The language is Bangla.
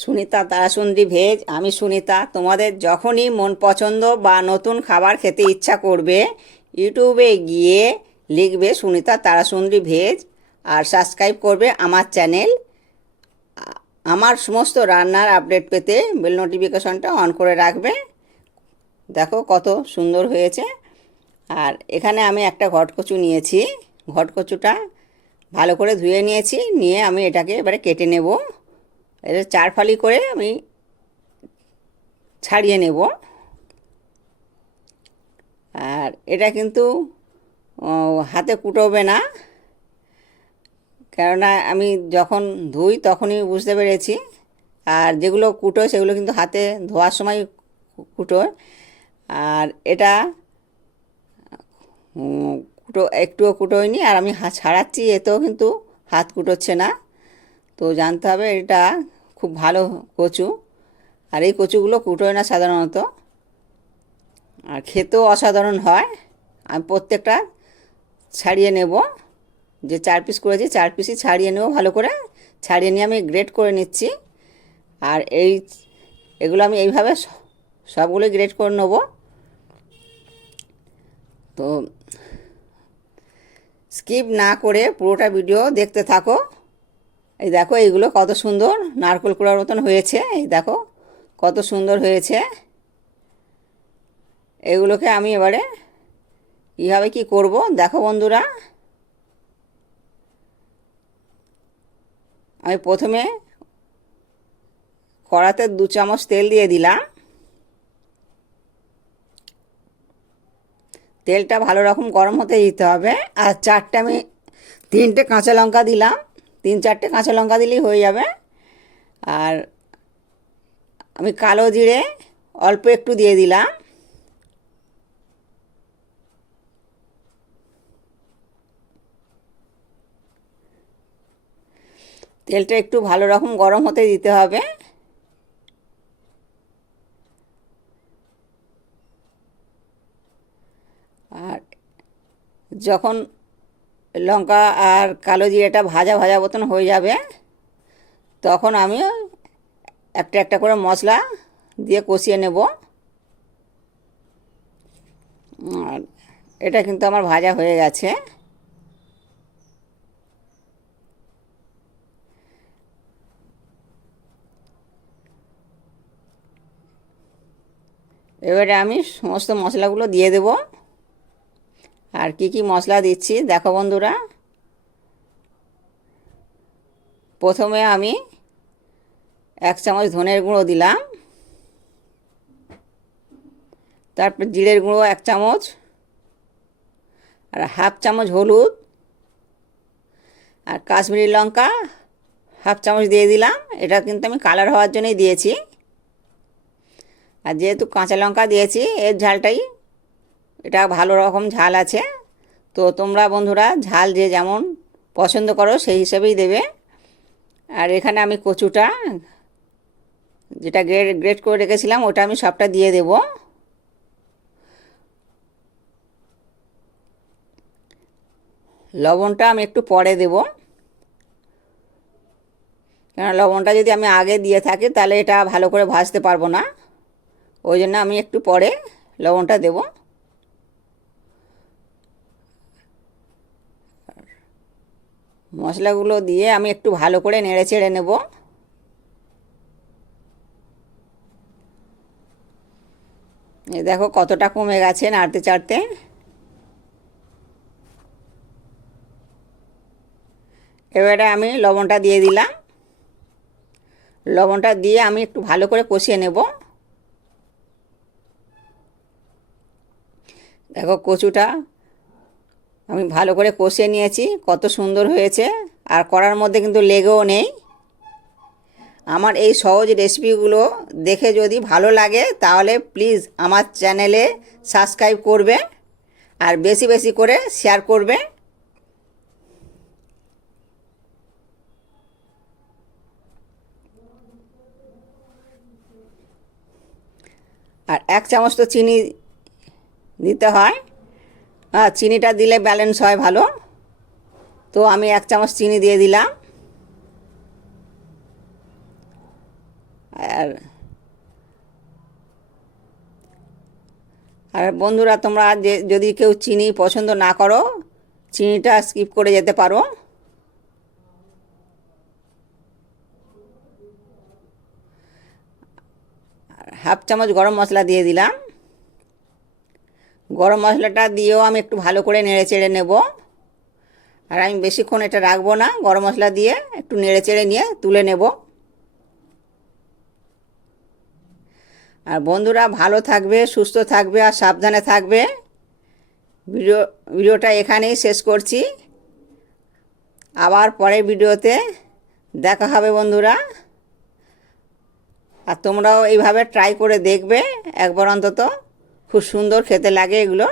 সুনিতা তারাসুন্দরী ভেজ। আমি সুনিতা। তোমাদের যখনই মন পছন্দ বা নতুন খাবার খেতে ইচ্ছা করবে, ইউটিউবে গিয়ে লিখবে সুনিতা তারাসুন্দরী ভেজ আর সাবস্ক্রাইব করবে আমার চ্যানেল। আমার সমস্ত রান্নার আপডেট পেতে বেল নোটিফিকেশনটা অন করে রাখবে। দেখো কত সুন্দর হয়েছে। আর এখানে আমি একটা ঘটকচু নিয়েছি। ঘটকচুটা ভালো করে ধুয়ে নিয়েছি, নিয়ে আমি এটাকে এবারে কেটে নেব। এটা 4 ফালি করে আমি ছাড়িয়ে নেব। আর এটা কিন্তু হাতে কুটোবে না, কেননা আমি যখন ধুই তখনই বুঝতে পেরেছি। আর যেগুলো কুটোয় সেগুলো কিন্তু হাতে ধোয়ার সময় কুটোয়। আর এটা একটুও কুটোয়নি। আর আমি ছাড়াচ্ছি, এতেও কিন্তু হাত কুটোচ্ছে না। তো জানতে হবে এটা খুব ভালো কচু। আর এই কচুগুলো কুটোয় না সাধারণত, আর খেতেও অসাধারণ হয়। আমি প্রত্যেকটা ছাড়িয়ে নেব। যে 4 পিস করেছি 4 পিসই ছাড়িয়ে নেব। ভালো করে ছাড়িয়ে নিয়ে আমি গ্রেট করে নিচ্ছি। আর এগুলো আমি এইভাবে সবগুলো গ্রেট করে নেব। তো স্কিপ না করে পুরোটা ভিডিও দেখতে থাকো। এই দেখো এইগুলো কত সুন্দর নারকেল কুড়ার মতন হয়েছে। এই দেখো কত সুন্দর হয়েছে। এগুলোকে আমি এবারে কীভাবে কি করব দেখো বন্ধুরা। আমি প্রথমে কড়াতে 2 চামচ তেল দিয়ে দিলাম। তেলটা ভালো রকম গরম হতে দিতে হবে। আর 3টে কাঁচা লঙ্কা দিলাম। 3-4টে কাঁচা লঙ্কা দিলেই হয়ে যাবে। আর আমি কালো জিরে অল্প একটু দিয়ে দিলাম। তেলটা একটু ভালো রকম গরম হতে দিতে হবে। আর যখন লঙ্কা আর কালো জিরেটা ভাজা ভাজা মতন হয়ে যাবে, তখন আমি একটা একটা করে মশলা দিয়ে কষিয়ে নেব। আর এটা কিন্তু আমার ভাজা হয়ে গেছে। এবারে আমি সমস্ত মশলাগুলো দিয়ে দেব। আর কি কি মশলা দিচ্ছি দেখো বন্ধুরা। প্রথমে আমি 1 চামচ ধনের গুঁড়ো দিলাম। তারপর জিরের গুঁড়ো 1 চামচ, আর 1/2 চামচ হলুদ, আর কাশ্মীরি লঙ্কা 1/2 চামচ দিয়ে দিলাম। এটা কিন্তু আমি কালার হওয়ার জন্যই দিয়েছি। আর যেহেতু কাঁচা লঙ্কা দিয়েছি, এর ঝালটাই এটা ভালো রকম ঝাল আছে। তো তোমরা বন্ধুরা ঝাল যে যেমন পছন্দ করো সেই হিসেবেই দেবে। আর এখানে আমি কচুটা যেটা গ্রেট করে রেখেছিলাম ওটা আমি সবটা দিয়ে দেব। লবণটা আমি একটু পরে দেব, কেন লবণটা যদি আমি আগে দিয়ে থাকি তাহলে এটা ভালো করে ভাজতে পারবো না। ওই জন্য আমি একটু পরে লবণটা দেব। মশলাগুলো দিয়ে আমি একটু ভালো করে নেড়ে চেড়ে নেব। এই দেখো কতটা কমে গেছে নাড়তে চাড়তে। এবারে আমি লবণটা দিয়ে দিলাম। লবণটা দিয়ে আমি একটু ভালো করে কষিয়ে নেব। দেখো কচুটা আমি ভালো করে কষিয়ে নিয়েছি, কত সুন্দর হয়েছে। আর কড়ার মধ্যে কিন্তু লেগেও নেই। আমার এই সহজ রেসিপিগুলো দেখে যদি ভালো লাগে তাহলে প্লিজ আমার চ্যানেলে সাবস্ক্রাইব করবে আর বেশি বেশি করে শেয়ার করবে। আর 1 চামচ তো চিনি দিতে হয়। চিনিটা দিলে ব্যালেন্স হয় ভালো। তো আমি 1 চামচ চিনি দিয়ে দিলাম। আর আর বন্ধুরা, তোমরা যদি কেউ চিনি পছন্দ না করো, চিনিটা স্কিপ করে যেতে পারো। হাফ চামচ গরম মশলা দিয়ে দিলাম। গরম মশলাটা দিয়েও আমি একটু ভালো করে নেড়ে চেড়ে নেব। আর আমি বেশিক্ষণ এটা রাখবো না, গরম মশলা দিয়ে একটু নেড়ে চেড়ে নিয়ে তুলে নেব। আর বন্ধুরা, ভালো থাকবে, সুস্থ থাকবে আর সাবধানে থাকবে। ভিডিওটা এখানেই শেষ করছি। আবার পরের ভিডিওতে দেখা হবে বন্ধুরা। আর তোমরাও এইভাবে ট্রাই করে দেখবে একবার অন্তত। খুব সুন্দর খেতে লাগে এগুলো।